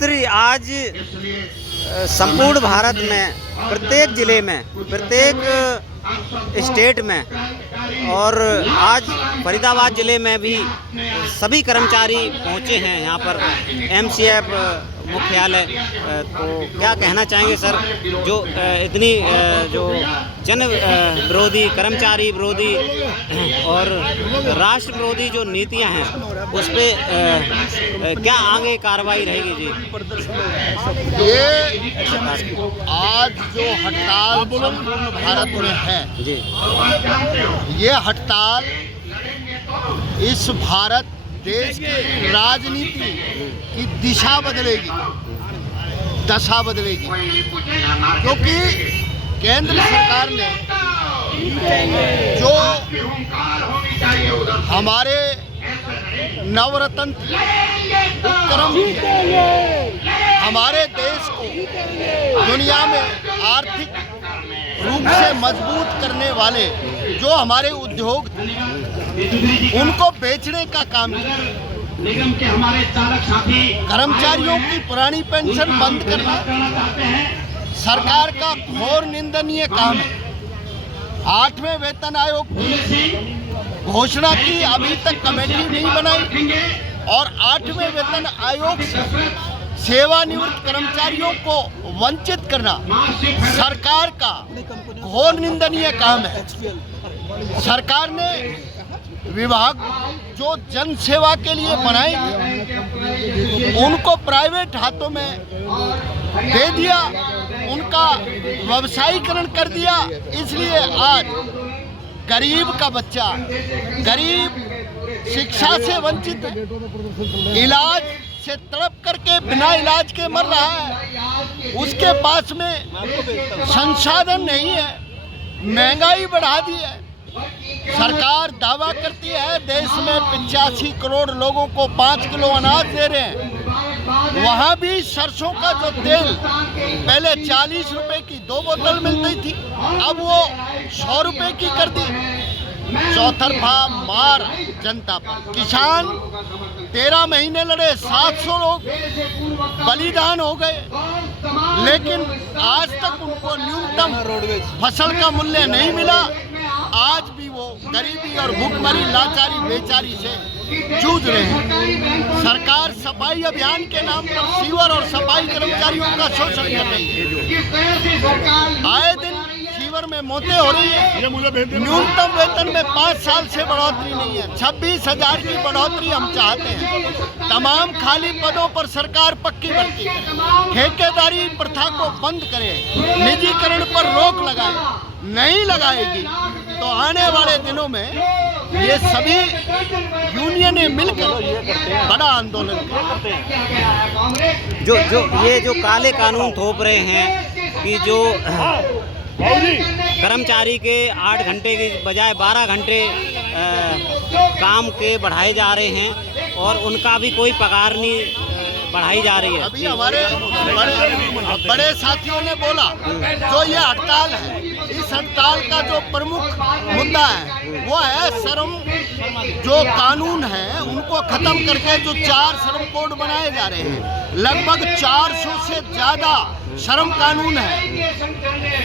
मंत्री, आज संपूर्ण भारत में प्रत्येक ज़िले में, प्रत्येक स्टेट में और आज फरीदाबाद ज़िले में भी सभी कर्मचारी पहुंचे हैं यहाँ पर एमसीएफ मुख्यालय। तो क्या कहना चाहेंगे सर, जो इतनी जो जन विरोधी, कर्मचारी विरोधी और राष्ट्र विरोधी जो नीतियां हैं उस पर क्या आगे कार्रवाई रहेगी जी? ये आज जो हड़ताल संपूर्ण भारत में है जी, ये हड़ताल इस भारत देश की राजनीति की दिशा बदलेगी, दशा बदलेगी, क्योंकि केंद्र सरकार ने जो हमारे नवरत्न उपक्रम हमारे देश को दुनिया में आर्थिक रूप से मजबूत करने वाले जो हमारे उद्योग उनको बेचने का काम किया। निगम के हमारे चालक साथी कर्मचारियों की पुरानी पेंशन बंद करना सरकार का घोर निंदनीय काम है। 8वें वेतन आयोग की घोषणा की, अभी तक कमेटी नहीं बनाई और 8वें वेतन आयोग से सेवानिवृत्त कर्मचारियों को वंचित करना सरकार का घोर निंदनीय काम है। सरकार ने विभाग जो जन सेवा के लिए बनाए उनको प्राइवेट हाथों में दे दिया, उनका व्यवसायीकरण कर दिया। इसलिए आज गरीब का बच्चा, गरीब शिक्षा से वंचित है, इलाज से तड़प करके बिना इलाज के मर रहा है, उसके पास में संसाधन नहीं है, महंगाई बढ़ा दी है। सरकार दावा करती है देश में 85 करोड़ लोगों को 5 किलो अनाज दे रहे हैं। वहाँ भी सरसों का जो तेल पहले 40 रुपए की 2 बोतल मिलती थी, अब वो 100 रुपए की कर दी। चौतरफा मार जनता पर। किसान 13 महीने लड़े, 700 लोग बलिदान हो गए, लेकिन आज तक उनको न्यूनतम फसल का मूल्य नहीं मिला। आज भी वो गरीबी और भूखमरी, लाचारी, बेचारी से जूझ रहे हैं। सरकार सफाई अभियान के नाम पर सीवर और सफाई कर्मचारियों का शोषण कर रही है। आए दिन सीवर में मौतें हो रही है। न्यूनतम वेतन में 5 साल से बढ़ोतरी नहीं है। 26,000 की बढ़ोतरी हम चाहते हैं। तमाम खाली पदों पर सरकार पक्की भर्ती करे, ठेकेदारी प्रथा को बंद करे, निजीकरण पर रोक लगाए। नहीं लगाएगी तो आने वाले दिनों में ये सभी यूनियनें मिलकर बड़ा आंदोलन करेंगे। जो काले कानून थोप रहे हैं कि जो कर्मचारी के 8 घंटे की बजाय 12 घंटे काम के बढ़ाए जा रहे हैं और उनका भी कोई पगार नहीं बढ़ाई जा रही है। अभी हमारे बड़े साथियों ने बोला जो ये हड़ताल है, इस हड़ताल का जो प्रमुख मुद्दा है वो है श्रम जो कानून है उनको खत्म करके जो 4 श्रम कोड बनाए जा रहे हैं। लगभग 400 से ज़्यादा श्रम कानून है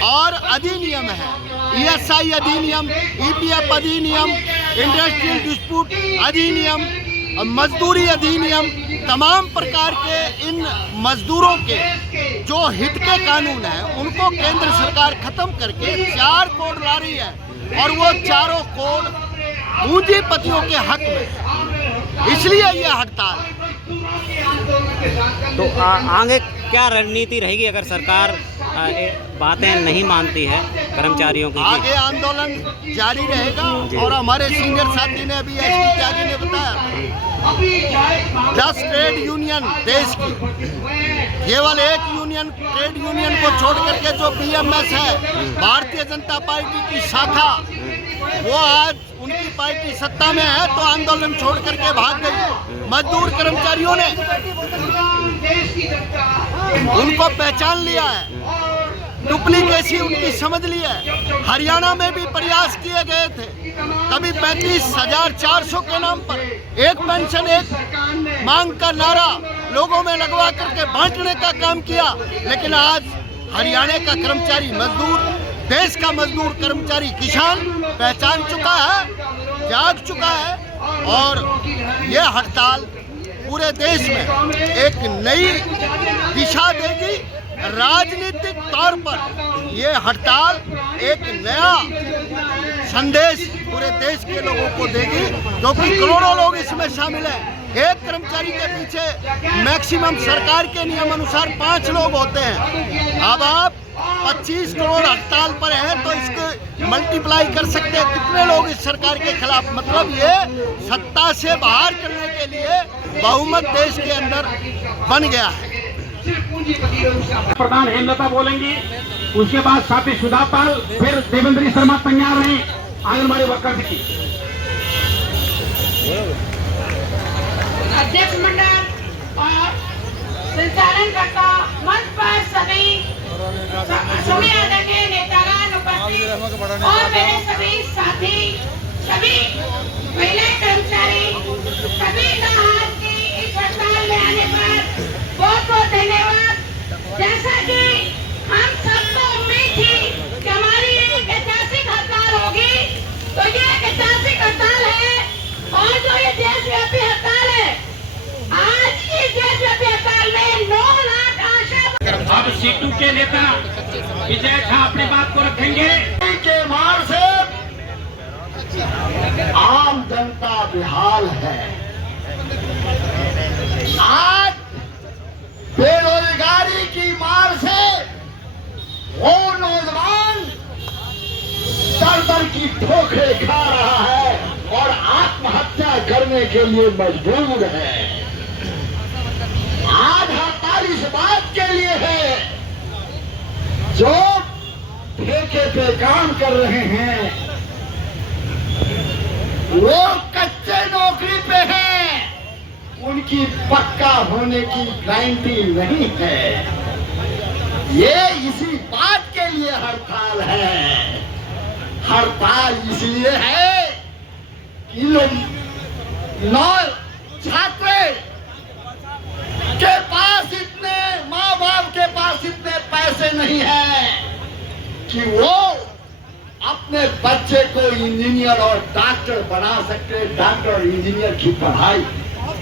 और अधिनियम है। ESI अधिनियम, EPF अधिनियम, इंडस्ट्रियल डिस्प्यूट अधिनियम, मजदूरी अधिनियम, तमाम प्रकार के इन मजदूरों के जो हित के कानून हैं उनको केंद्र सरकार खत्म करके 4 कोड ला रही है और वो चारों कोड पूंजीपतियों के हक में, इसलिए ये हड़ताल। तो आगे क्या रणनीति रहेगी अगर सरकार बातें नहीं मानती है कर्मचारियों की? आगे आंदोलन जारी रहेगा और हमारे सीनियर साथी ने अभी एसपी त्यागी ने बताया 10 ट्रेड यूनियन देश की, केवल एक यूनियन, ट्रेड यूनियन को छोड़ करके जो BMS है भारतीय जनता पार्टी की शाखा, वो आज उनकी पार्टी सत्ता में है तो आंदोलन छोड़ करके भाग गई। मजदूर कर्मचारियों ने उनको पहचान लिया है, डुप्लीकेसी उनकी समझ ली है। हरियाणा में भी प्रयास किए गए थे, कभी 35,400 के नाम पर एक पेंशन एक मांग का नारा लोगों में लगवा करके बांटने का काम किया। लेकिन आज हरियाणा का कर्मचारी मजदूर, देश का मजदूर कर्मचारी किसान पहचान चुका है, जाग चुका है और ये हड़ताल पूरे देश में एक नई दिशा देगी। राजनीतिक तौर पर ये हड़ताल एक नया संदेश पूरे देश के लोगों को देगी, क्योंकि करोड़ों लोग इसमें शामिल हैं। एक कर्मचारी के पीछे मैक्सिमम सरकार के नियम अनुसार 5 लोग होते हैं। अब आप 25 करोड़ हड़ताल पर हैं तो इसको मल्टीप्लाई कर सकते हैं कितने लोग इस सरकार के खिलाफ। मतलब ये सत्ता से बाहर करने के लिए बहुमत देश के अंदर बन गया है। प्रधान हेमलता बोलेंगी, उसके बाद साथी सुधा पाल, फिर देवेंद्र शर्मा तैयार हैं आंगनबाड़ी वर्कर की। अध्यक्ष मंडल और संचालनकर्ता मंच पर सभी आदरणीय नेतागण उपस्थित और मेरे सभी साथी, सभी महिला कर्मचारी, सभी का आज की इस हड़ताल में आने पर बहुत बहुत धन्यवाद। जैसा कि हम सबको उम्मीद थी कि हमारी एक ऐतिहासिक हड़ताल होगी, तो ये एक ऐतिहासिक हड़ताल है। और जो ये देशव्यापी हड़ताल है, आज की देशव्यापी हड़ताल में 9 लाख आशा। अब सीटू के नेता विजय झा अपनी बात को रखेंगे। के मार से आम जनता बेहाल है। आज बेरोजगारी की मार से वो नौजवान दर दर की ठोकरें खा रहा है और आत्महत्या करने के लिए मजबूर है। आज हड़ताल इस बात के लिए है, जो ठेके पे काम कर रहे हैं वो कच्चे नौकरी पे हैं, उनकी पक्का होने की गारंटी नहीं है। ये इसी बात के लिए हड़ताल है। हड़ताल इसलिए है कि लोग छात्र के पास इतने, माँ बाप के पास इतने पैसे नहीं है कि वो अपने बच्चे को इंजीनियर और डॉक्टर बना सके, डॉक्टर और इंजीनियर की पढ़ाई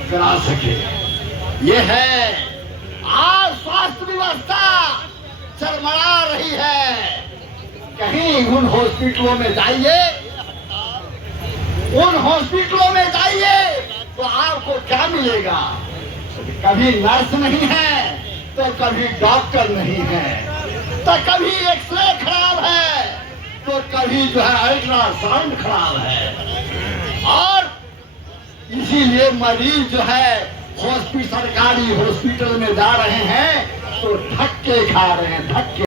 करा सके। ये है आज स्वास्थ्य व्यवस्था चरमरा रही है। कहीं उन हॉस्पिटलों में जाइए, उन हॉस्पिटलों में जाइए तो आपको क्या मिलेगा? कभी नर्स नहीं है तो कभी डॉक्टर नहीं है, तो कभी एक्सरे खराब है तो कभी जो है अल्ट्रासाउंड खराब है। और इसीलिए मरीज जो है सरकारी हॉस्पिटल में जा रहे हैं तो धक्के खा रहे हैं, धक्के।